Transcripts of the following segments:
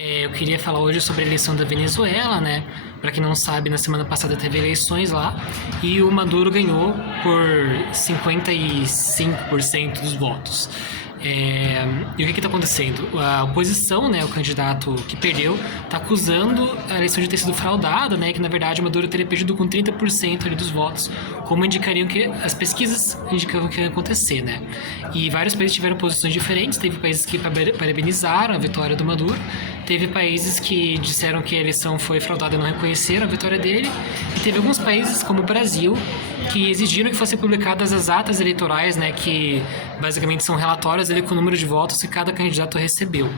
Eu queria falar hoje sobre a eleição da Venezuela, né? Para quem não sabe, na semana passada teve eleições lá e o Maduro ganhou por 55% dos votos. E o que está acontecendo? A oposição, né, o candidato que perdeu, está acusando a eleição de ter sido fraudada, né, que na verdade o Maduro teria perdido com 30% ali dos votos, como indicariam que as pesquisas indicavam que ia acontecer, né? E vários países tiveram posições diferentes, teve países que parabenizaram a vitória do Maduro, teve países que disseram que a eleição foi fraudada e não reconheceram a vitória dele, e teve alguns países, como o Brasil, que exigiram que fossem publicadas as atas eleitorais, né, que basicamente são relatórios ali com o número de votos que cada candidato recebeu,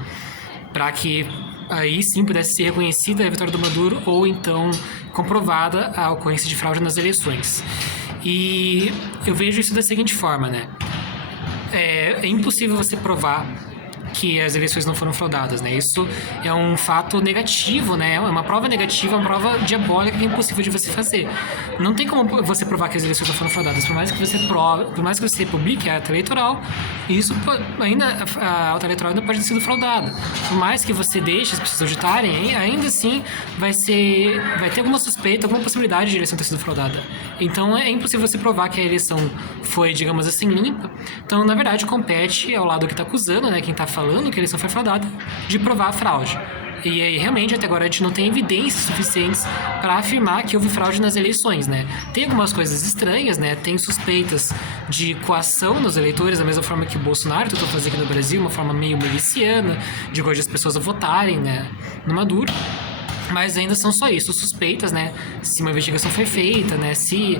para que aí sim pudesse ser reconhecida a vitória do Maduro ou então comprovada a ocorrência de fraude nas eleições. E eu vejo isso da seguinte forma, né? É impossível você provar que as eleições não foram fraudadas, né? Isso é um fato negativo, né? É uma prova negativa, uma prova diabólica que é impossível de você fazer. Não tem como você provar que as eleições não foram fraudadas, por mais que você por mais que você publique a ata eleitoral, isso ainda a ata eleitoral ainda pode ter sido fraudada. Por mais que você deixe as pessoas digitarem, ainda assim vai ter alguma suspeita, alguma possibilidade de eleição ter sido fraudada. Então é impossível você provar que a eleição foi, digamos assim, limpa. Então, na verdade, compete ao lado que está acusando, né? Quem está falando que a eleição foi fraudada, de provar a fraude. E aí, realmente, até agora a gente não tem evidências suficientes para afirmar que houve fraude nas eleições, né? Tem algumas coisas estranhas, né? Tem suspeitas de coação nos eleitores, da mesma forma que o Bolsonaro tentou fazer aqui no Brasil, uma forma meio miliciana, de hoje as pessoas votarem, né, no Maduro. Mas ainda são só isso, suspeitas, né? Se uma investigação foi feita, né? Se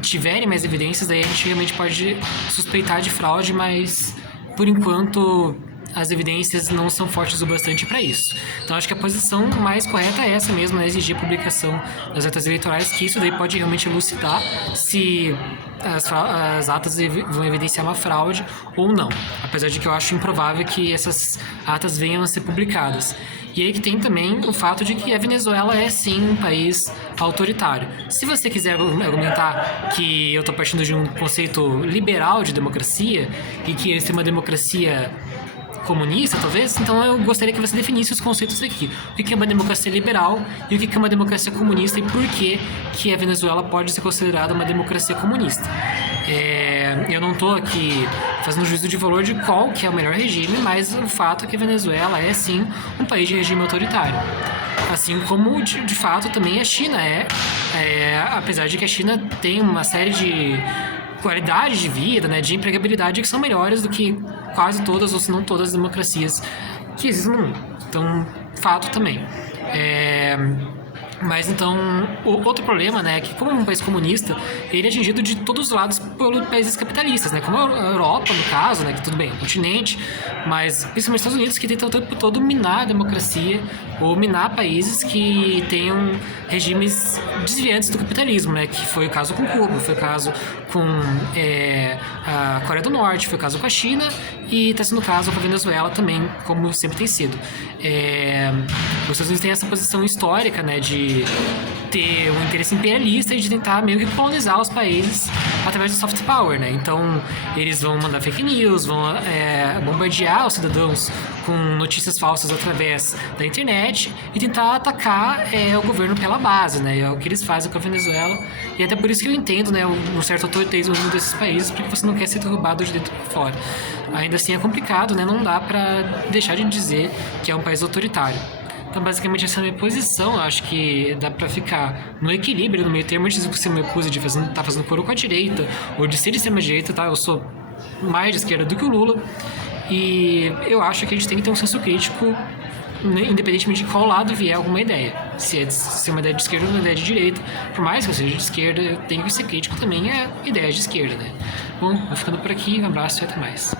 tiverem mais evidências, daí a gente realmente pode suspeitar de fraude, mas por enquanto as evidências não são fortes o bastante para isso. Então acho que a posição mais correta é essa mesmo, né? Exigir a publicação das atas eleitorais, que isso daí pode realmente elucidar se as atas vão evidenciar uma fraude ou não. Apesar de que eu acho improvável que essas atas venham a ser publicadas. E aí que tem também o fato de que a Venezuela é sim um país autoritário. Se você quiser argumentar que eu estou partindo de um conceito liberal de democracia e que eles têm uma democracia comunista, talvez, então eu gostaria que você definisse os conceitos aqui. O que é uma democracia liberal e o que é uma democracia comunista e por que a Venezuela pode ser considerada uma democracia comunista. Eu não estou aqui fazendo juízo de valor de qual que é o melhor regime, mas o fato é que a Venezuela é, sim, um país de regime autoritário. Assim como, de fato, também a China apesar de que a China tem uma série de qualidade de vida, né, de empregabilidade que são melhores do que quase todas, ou se não todas as democracias que existem no mundo. Então, fato também. Mas então, o outro problema, né, é que como é um país comunista, ele é atingido de todos os lados por países capitalistas, né, como a Europa, no caso, né, que tudo bem, é um continente, mas principalmente os Estados Unidos, que tentam o tempo todo minar a democracia ou minar países que tenham regimes desviantes do capitalismo, né, que foi o caso com Cuba, foi o caso com a Coreia do Norte, foi o caso com a China e está sendo o caso com a Venezuela também, como sempre tem sido. Os Estados Unidos têm essa posição histórica, né, de ter um interesse imperialista e de tentar meio que colonizar os países através do soft power, né? Então, eles vão mandar fake news, vão bombardear os cidadãos com notícias falsas através da internet e tentar atacar o governo pela base, né? É o que eles fazem com a Venezuela e até por isso que eu entendo, né, um certo autoritarismo desses países, porque você não quer ser derrubado de dentro para fora. Ainda assim é complicado, né? Não dá para deixar de dizer que é um país autoritário. Então, basicamente, essa é a minha posição. Eu acho que dá pra ficar no equilíbrio, no meio termo, antes de você me acusa de estar fazendo coro com a direita, ou de ser de extrema-direita, tá? Eu sou mais de esquerda do que o Lula. E eu acho que a gente tem que ter um senso crítico, né, independentemente de qual lado vier alguma ideia. Se é uma ideia de esquerda ou uma ideia de direita. Por mais que eu seja de esquerda, eu tenho que ser crítico também a ideias de esquerda, né? Bom, vou ficando por aqui. Um abraço e até mais.